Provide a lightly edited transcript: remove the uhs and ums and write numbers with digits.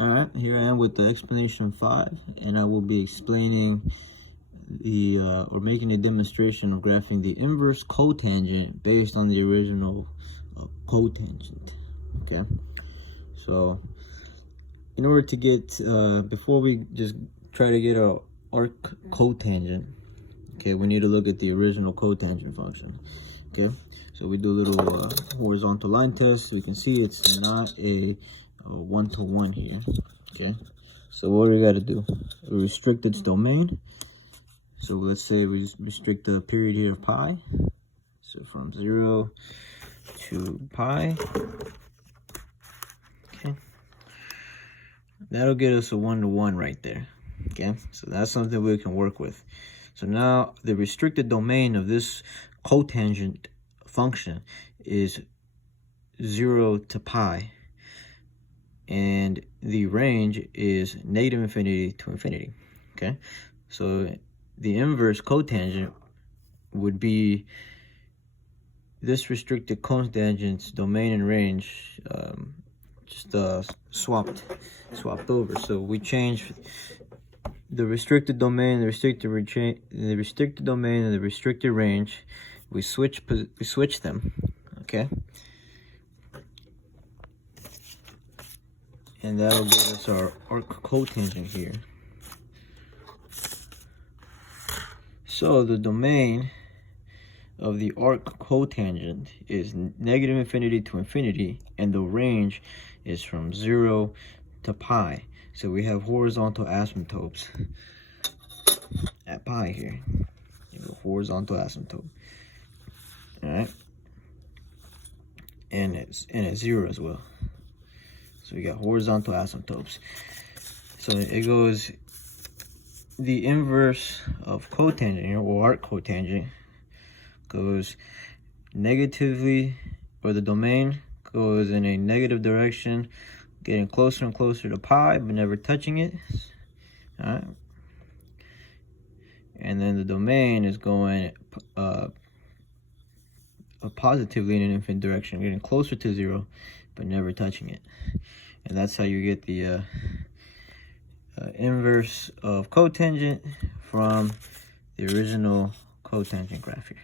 Alright, here I am with the explanation 5, and I will be explaining or making a demonstration of graphing the inverse cotangent based on the original cotangent. Okay, so in order to get, before we just try to get our arc cotangent, okay, we need to look at the original cotangent function. Okay, so we do a little horizontal line test. So you can see it's not a one-to-one here. Okay, so what do we got to do? We restrict its domain. So let's say we just restrict the period here of pi. So from 0 to pi. Okay, that'll get us a one-to-one right there. Okay, so that's something we can work with. So now the restricted domain of this cotangent function is 0 to pi, and the range is negative infinity to infinity. Okay, so the inverse cotangent would be this restricted cotangent's domain and range swapped over. So we change the restricted domain, the restricted domain, and the restricted range. We switch them. Okay, and that'll give us our arc cotangent here. So the domain of the arc cotangent is negative infinity to infinity, and the range is from 0 to pi. So we have horizontal asymptotes at pi here. You have a horizontal asymptote. All right, and it's 0 as well. So we got horizontal asymptotes. So it goes, the inverse of cotangent, or arc cotangent, goes negatively, or the domain goes in a negative direction, getting closer and closer to pi, but never touching it. All right, and then the domain is going positively in an infinite direction, getting closer to 0, but never touching it. And that's how you get the inverse of cotangent from the original cotangent graph here.